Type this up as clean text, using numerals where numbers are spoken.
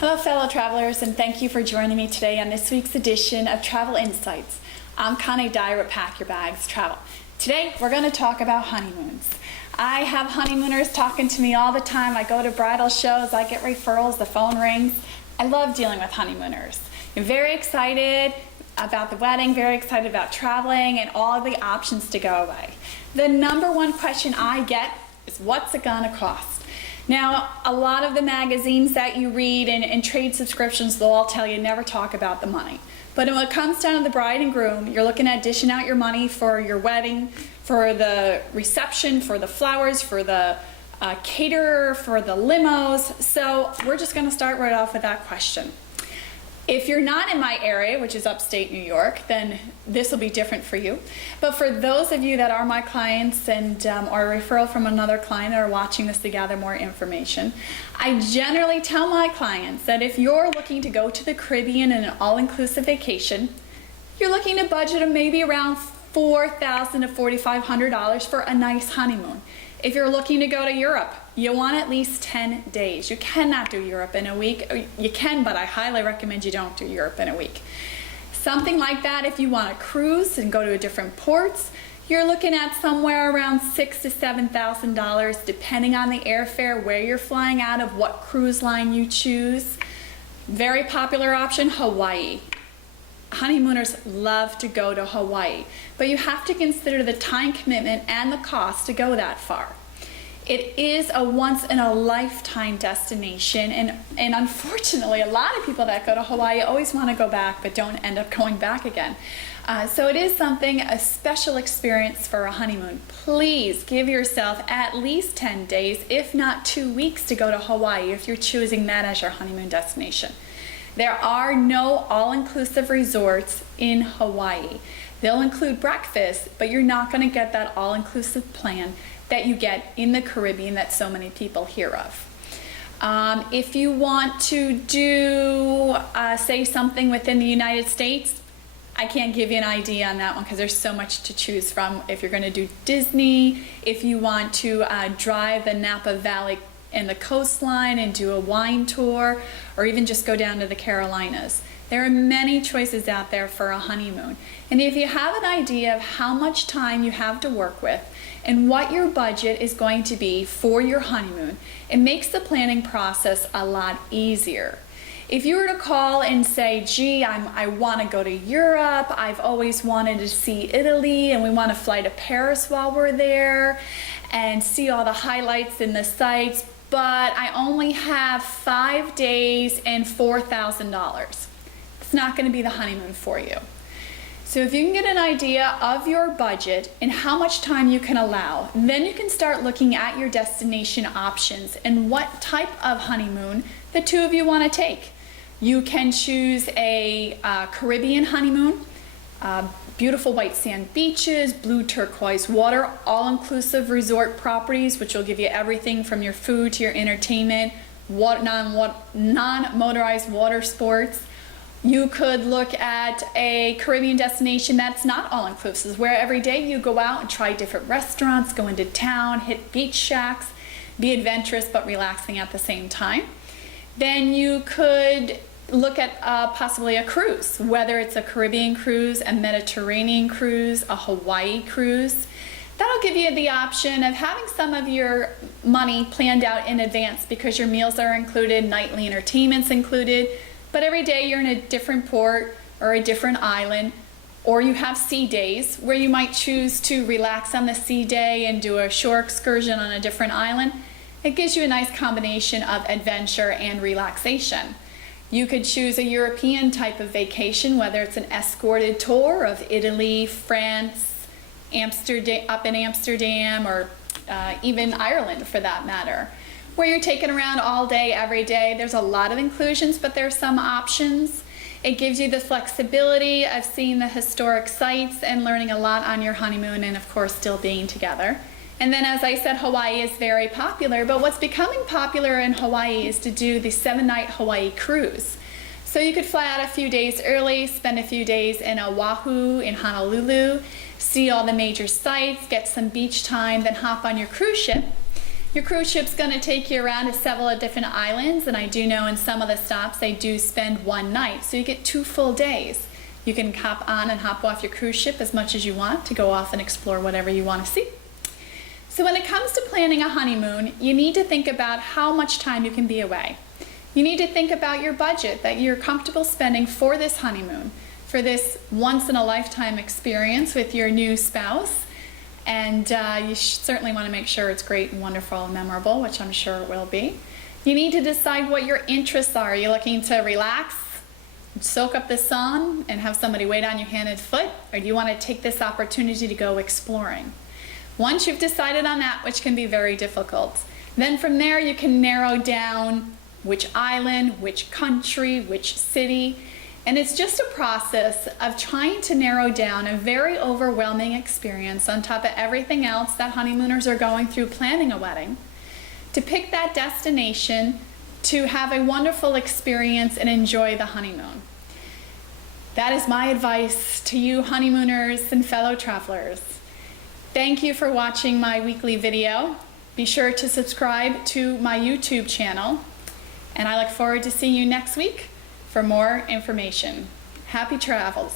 Hello fellow travelers, and thank you for joining me today on this week's edition of Travel Insights. I'm Connie Dyer with Pack Your Bags Travel. Today we're going to talk about honeymoons. I have honeymooners talking to me all the time. I go to bridal shows, I get referrals, the phone rings. I love dealing with honeymooners. I'm very excited about the wedding, very excited about traveling and all the options to go away. The number one question I get is, what's it gonna cost? Now, a lot of the magazines that you read and trade subscriptions, they'll all tell you never talk about the money. But when it comes down to the bride and groom, you're looking at dishing out your money for your wedding, for the reception, for the flowers, for the caterer, for the limos. So we're just gonna start right off with that question. If you're not in my area, which is upstate New York, then this will be different for you. But for those of you that are my clients and or a referral from another client that are watching this to gather more information, I generally tell my clients that if you're looking to go to the Caribbean in an all-inclusive vacation, you're looking to budget of maybe around $4,000 to $4,500 for a nice honeymoon. If you're looking to go to Europe, you want at least 10 days. You cannot do Europe in a week. You can, but I highly recommend you don't do Europe in a week. Something like that, if you want to cruise and go to different ports, you're looking at somewhere around $6,000 to $7,000, depending on the airfare, where you're flying out of, what cruise line you choose. Very popular option, Hawaii. Honeymooners love to go to Hawaii, but you have to consider the time commitment and the cost to go that far. It is a once-in-a-lifetime destination, and unfortunately, a lot of people that go to Hawaii always want to go back but don't end up going back again. So it is something, a special experience for a honeymoon. Please give yourself at least 10 days, if not 2 weeks, to go to Hawaii if you're choosing that as your honeymoon destination. There are no all-inclusive resorts in Hawaii. They'll include breakfast, but you're not going to get that all-inclusive plan that you get in the Caribbean that so many people hear of. If you want to do, say, something within the United States, I can't give you an idea on that one because there's so much to choose from. If you're going to do Disney, if you want to drive the Napa Valley and the coastline and do a wine tour, or even just go down to the Carolinas. There are many choices out there for a honeymoon. And if you have an idea of how much time you have to work with and what your budget is going to be for your honeymoon, it makes the planning process a lot easier. If you were to call and say, gee, I want to go to Europe, I've always wanted to see Italy, and we want to fly to Paris while we're there and see all the highlights and the sights, but I only have 5 days and $4,000. It's not going to be the honeymoon for you. So if you can get an idea of your budget and how much time you can allow, then you can start looking at your destination options and what type of honeymoon the two of you want to take. You can choose a Caribbean honeymoon, beautiful white sand beaches, blue turquoise water, all-inclusive resort properties, which will give you everything from your food to your entertainment, non-motorized water sports. You could look at a Caribbean destination that's not all-inclusive, where every day you go out and try different restaurants, go into town, hit beach shacks, be adventurous but relaxing at the same time. Then you could look at possibly a cruise, whether it's a Caribbean cruise, a Mediterranean cruise, a Hawaii cruise. That'll give you the option of having some of your money planned out in advance because your meals are included, nightly entertainment's included, but every day you're in a different port or a different island, or you have sea days where you might choose to relax on the sea day and do a shore excursion on a different island. It gives you a nice combination of adventure and relaxation. You could choose a European type of vacation, whether it's an escorted tour of Italy, France, Amsterdam, up in Amsterdam, or even Ireland for that matter, where you're taken around all day, every day. There's a lot of inclusions, but there's some options. It gives you the flexibility of seeing the historic sites and learning a lot on your honeymoon, and of course still being together. And then, as I said, Hawaii is very popular, but what's becoming popular in Hawaii is to do the 7-night Hawaii cruise. So you could fly out a few days early, spend a few days in Oahu, in Honolulu, see all the major sites, get some beach time, then hop on your cruise ship Your cruise ship's going to take you around to several different islands, and I do know in some of the stops they do spend one night, so you get 2 full days. You can hop on and hop off your cruise ship as much as you want to go off and explore whatever you want to see. So when it comes to planning a honeymoon, you need to think about how much time you can be away. You need to think about your budget that you're comfortable spending for this honeymoon, for this once-in-a-lifetime experience with your new spouse. And you certainly want to make sure it's great and wonderful and memorable, which I'm sure it will be. You need to decide what your interests are. Are you looking to relax, soak up the sun, and have somebody wait on your hand and foot? Or do you want to take this opportunity to go exploring? Once you've decided on that, which can be very difficult, then from there you can narrow down which island, which country, which city. And it's just a process of trying to narrow down a very overwhelming experience on top of everything else that honeymooners are going through planning a wedding, to pick that destination to have a wonderful experience and enjoy the honeymoon. That is my advice to you honeymooners and fellow travelers. Thank you for watching my weekly video. Be sure to subscribe to my YouTube channel, and I look forward to seeing you next week for more information. Happy travels.